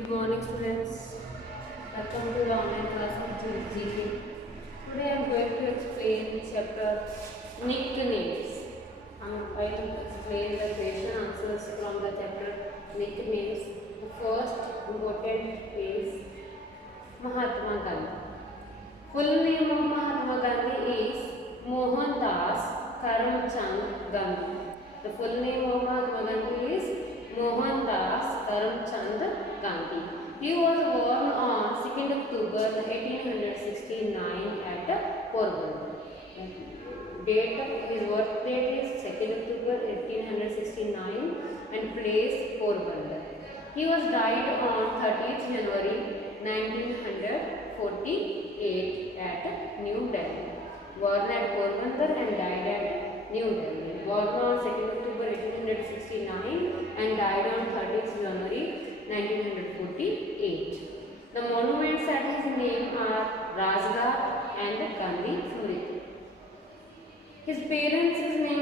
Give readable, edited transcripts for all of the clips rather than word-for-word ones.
Good morning, students. Welcome to the online class of GK. Today I am going to explain chapter nicknames. I will explain the question answers from the chapter nicknames. The first important is Mahatma Gandhi. Full name of Mahatma Gandhi is Mohandas Karamchand Gandhi. The full name of Mahatma Gandhi is Mohandas Karamchand Gandhi. He was born on 2nd October 1869 at Porbandar. Date of his birth date is 2nd October 1869 and place Porbandar. He was died on 30th January 1948 at New Delhi. Born at Porbandar and died at New Delhi. Born on 2nd October 1869 and died on 30th January 1948. The monuments at his name are Rajghat and Gandhi Smriti. His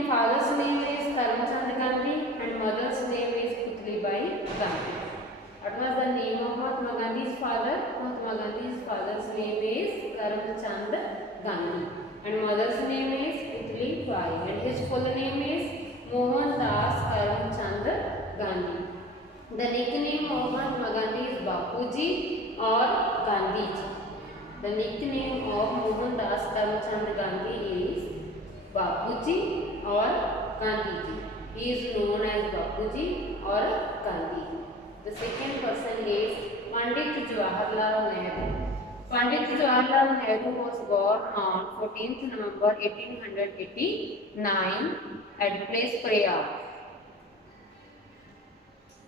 father's name is Karamchand Gandhi and mother's name is Putlibai Gandhi. What was the name of Mahatma Gandhi's father? Mahatma Gandhi's father's name is Karamchand Gandhi and mother's name is Putlibai and his full name is Mohandas Karamchand Gandhi. The nickname of Mahatma Gandhi is Bapuji or Gandhiji. The nickname of Mohandas Karamchand Gandhi is Bapuji or Gandhiji. He is known as Bapuji or Gandhi. The second person is Pandit Jawaharlal Nehru. Pandit Jawaharlal Nehru was born on 14th November 1889 at place Prayag.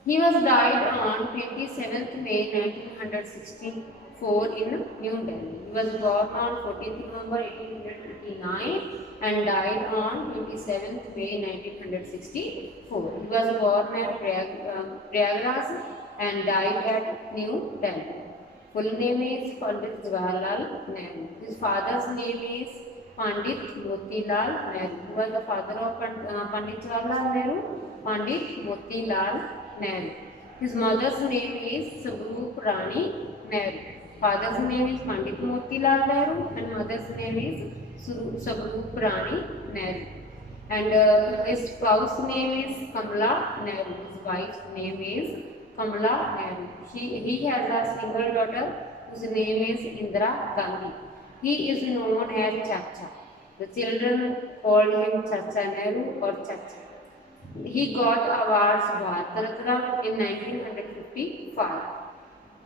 He was died on 27th May 1964 in New Delhi. He was born on 14th November 1889 and died on 27th May 1964. He was born at Prayagraj and died at New Delhi. Full name is Pandit Jawaharlal Nehru. His father's name is Pandit Motilal Nehru. He was the father of Pandit Jawaharlal Nehru, Pandit Motilal Nehru. His mother's name is Sabrup Rani Nehru. Father's name is Pandit Motilal Nehru and mother's name is Sabrup Rani Nehru. And his spouse's name is Kamala Nehru. His wife's name is Kamala Nehru. He has a single daughter whose name is Indira Gandhi. He is known as Chacha. The children called him Chacha Nehru or Chacha. He got awards Bharat Ratna in 1955.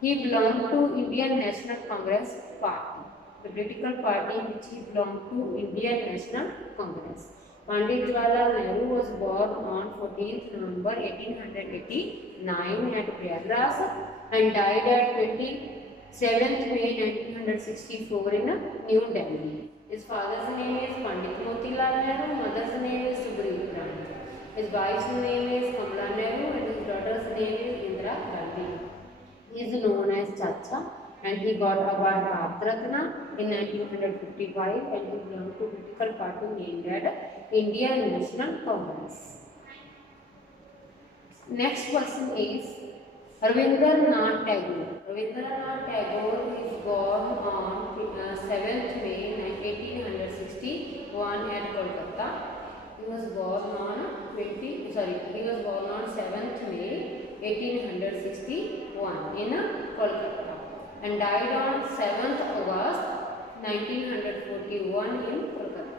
He belonged to Indian National Congress Party, the political party in which he belonged to Indian National Congress. Pandit Jawaharlal Nehru was born on 14th November 1889 at Prayagraj and died at 27th May 1964 in New Delhi. His father's name is Pandit Motilal Nehru, mother's name is Sabrup Rani. His wife's name is Kamala Nehru and his daughter's name is Indira Gandhi. He is known as Chacha and he got award Bharat Ratna in 1955 and he belonged to political party named as Indian National Congress. Next person is Rabindranath Tagore. Rabindranath Tagore is born on 7th May 1861 at Kolkata. He was born on 7th May 1861 in Kolkata and died on 7th August 1941 in Kolkata.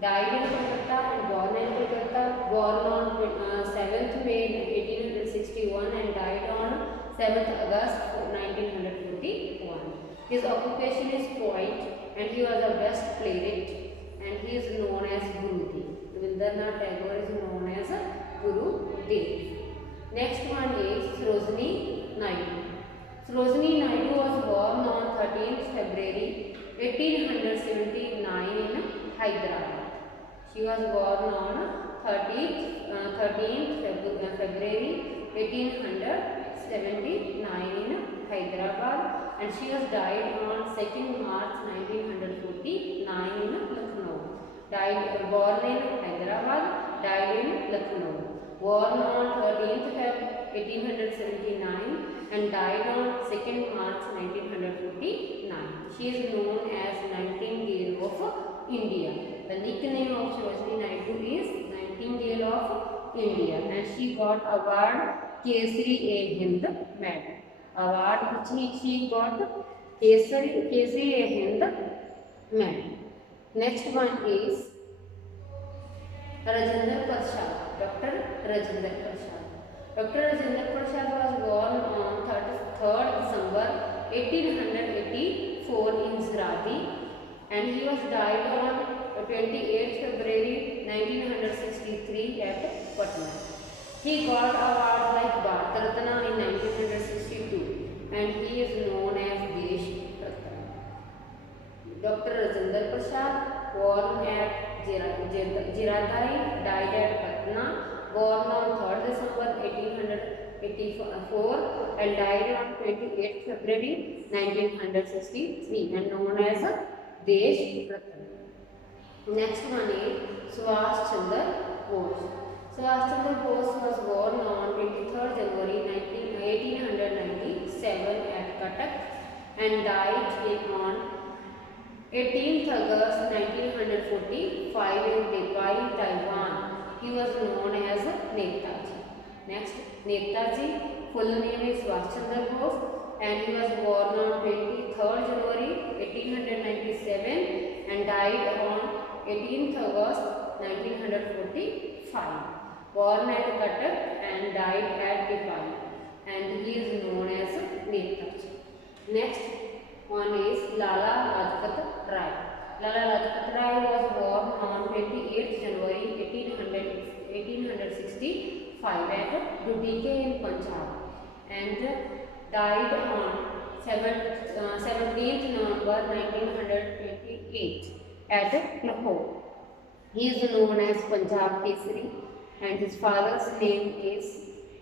Died in Kolkata and born in Kolkata, born on 7th May 1861 and died on 7th August 1941. His occupation is poet and he was a best playwright and he is known as Gurudev. Rabindranath Tagore is known as Gurudev. Next one is Sarojini Naidu. Sarojini Naidu was born on 13th February 1879 in Hyderabad. She was born on 13th February 1879 in Hyderabad and she was died on 2nd March 1949 in Lucknow. Born in Hyderabad, died in Lucknow. born on 13th Feb 1879 and died on 2nd March 1949. She is known as Nightingale of India. The nickname of Sarojini Naidu is Nightingale of India, and she got award Kesari-e-Hind medal. Award which she got Kesari-e-Hind medal. Next one is Rajendra Prasad, Dr. Rajendra Prasad. Dr. Rajendra Prasad was born on 3rd December 1884 in Ziradi, and he was died on 28th February 1963 at Patna. He got awards like Bharat Ratna in 1962, and he is known as Desh Ratna. Dr. Rajendra Prasad, born at Jiradai, died at Patna, born on 3rd December 1884 and died on 28th February 1963 and known as Desh Ratna. Next one is Subhash Chandra Bose. Subhash Chandra Bose was born on 23rd January 1897 at Cuttack and died on 18th August 1945 in Depai, Taiwan. He was known as Netaji. Next, Netaji, full name is Subhash Chandra Bose, and he was born on 23rd January 1897 and died on 18th August 1945. Born at Cuttack and died at Depai, and he is known as Netaji. Next one is Lala Lajpat Rai. Lala Lajpat Rai was born on 28th January 1865 at Dudike in Punjab and died on 17th November 1928 at Lahore. He is known as Punjab Kesari, and his father's name is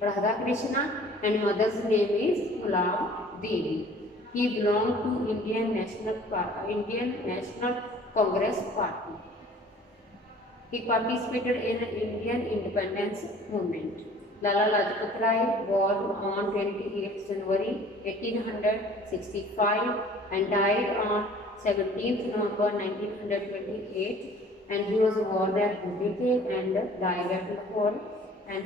Radha Krishna and mother's name is Gulab Devi. He belonged to Indian National Congress Party. He participated in Indian independence movement. Lala Lajpat Rai born on 28th January 1865 and died on 17th November 1928, and he was born at Dudike and died at Lahore, and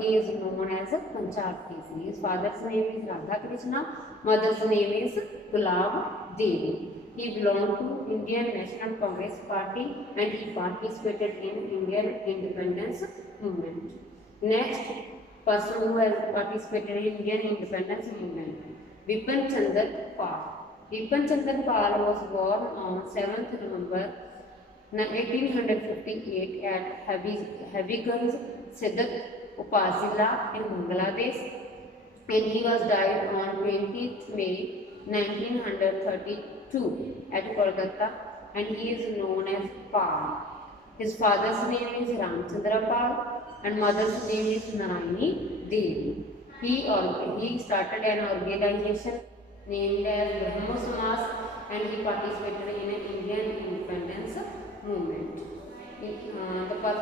he is known as Punjab Kesari. His father's name is Radha Krishna, mother's name is Gulab Devi. He belonged to Indian National Congress Party and he participated in Indian independence movement. Next person who has participated in Indian independence movement, Bipin Chandra Pal. Bipin Chandra Pal was born on 7th November 1858 at Habiganj, Siddhat Upazila in Bangladesh, and he was died on 20th May 1932 at Kolkata, and he is known as Pal. His father's name is Ramchandra Pal and mother's name is Narayani Devi. He started an organization named as Brahmo Samaj, and he participated in an Indian independence movement. The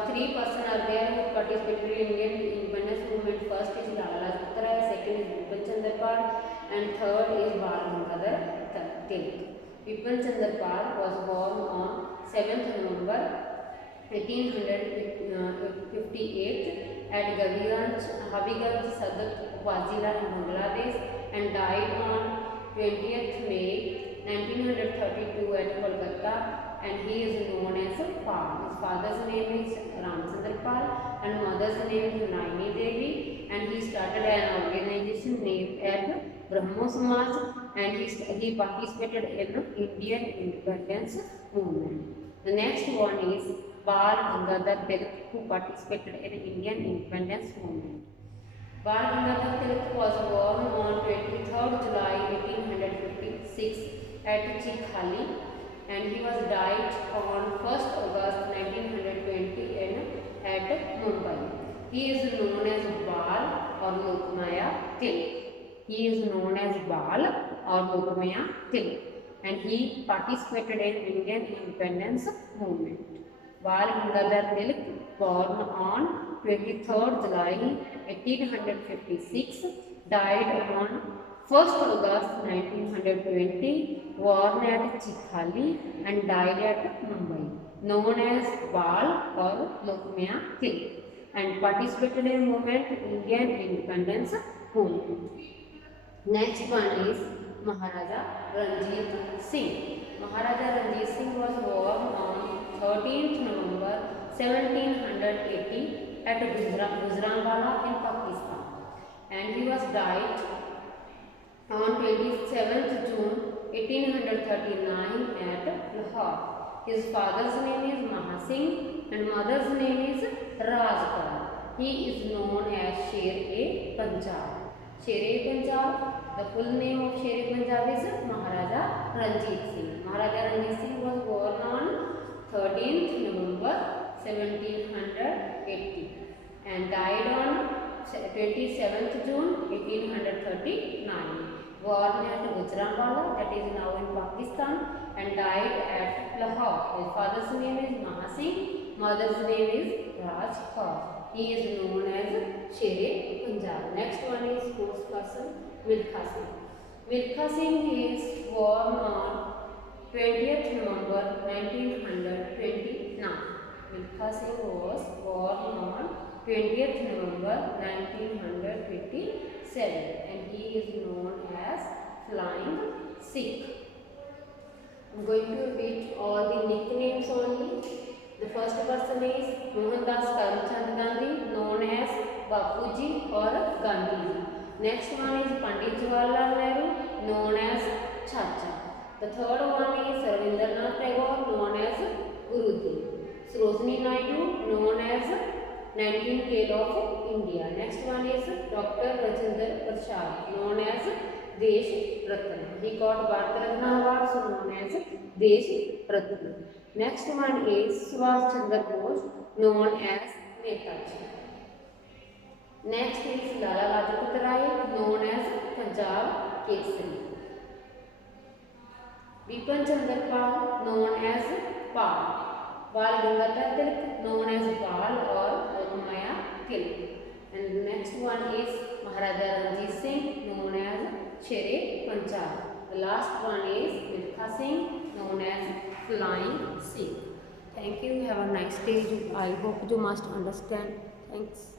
three persons are there who participated in Indian independence movement. First is Lala Lajpat Rai, second is Bipin Chandra Pal, and third is Bal Gangadhar Tilak. Bipin Chandra Pal was born on 7th November 1858 at Habiganj, Siddhat Upazila in Bangladesh, and died on 20th May 1932 at Kolkata, and he is known as Pal. His father's name is Ramchandra Pal and mother's name is Narayani Devi, and he started an organization named as Brahmo Samaj, and he participated in the Indian independence movement. The next one is Bal Gangadhar Tilak, who participated in Indian independence movement. Bal Gangadhar Tilak was born on 23rd July 1856 at Chikhali, and he was died on 1st August 1920 at Mumbai. He is known as Bal or Lokmaya Tilak. He is known as Bal or Lokmaya Tilak, and he participated in Indian independence movement. Bal Gangadhar Tilak born on 23rd July 1856, died on 1st August 1920, born at Chikhali and died at Mumbai, known as Bal or Lokmaya Tilak, and participated in movement Indian independence movement. Next one is Maharaja Ranjit Singh. Maharaja Ranjit Singh was born on 13th November 1780 at Gujranwala in Pakistan, and he was died on 27th June 1839 at Lahore. His father's name is Mahasingh and mother's name is Rajkaur. He is known as Sher-e-Punjab. Sher-e-Punjab, the full name of Sher-e-Punjab is Maharaja Ranjit Singh. Maharaja Ranjit Singh was born on 13th November 1780 and died on 27th June 1839. Born at Gujranwala, that is now in Pakistan, and died at Lahore. His father's name is Mahasingh, mother's name is Rajkaur. He is known as Sher-e-Punjab. Next one is fourth person, Milkha Singh. Milkha Singh is born on 20th November 1929. Milkha Singh was born on 20th November 1927 and he is known as Flying Sikh. I am going to repeat all the nicknames only. The first person is Mohandas Karamchand Gandhi, known as Bapuji or Gandhi. Next one is Pandit Jawaharlal Nehru, known as Chacha. The third one is Rabindranath Tagore, known as Guruji. Sarojini Naidu, known as Nightingale of India. Next one is Dr. Rajendra Prasad, known as Desh Ratna. He got Bharat Ratna Award, so known as Desh Ratna. Next one is Subhash Chandra Bose, known as Netaji. Next is Lala Lajpat Rai, known as Punjab Kesari. Bipin Chandra Pal, known as Pal. Bal Gangadhar Tilak, known as Bal or Lokmaya Tilak. And the next one is Maharaja Ranjit Singh, known as Sher-e-Punjab. The last one is Milkha Singh, known as Flying Sikh. Thank you. Have a nice day. I hope you must understand. Thanks.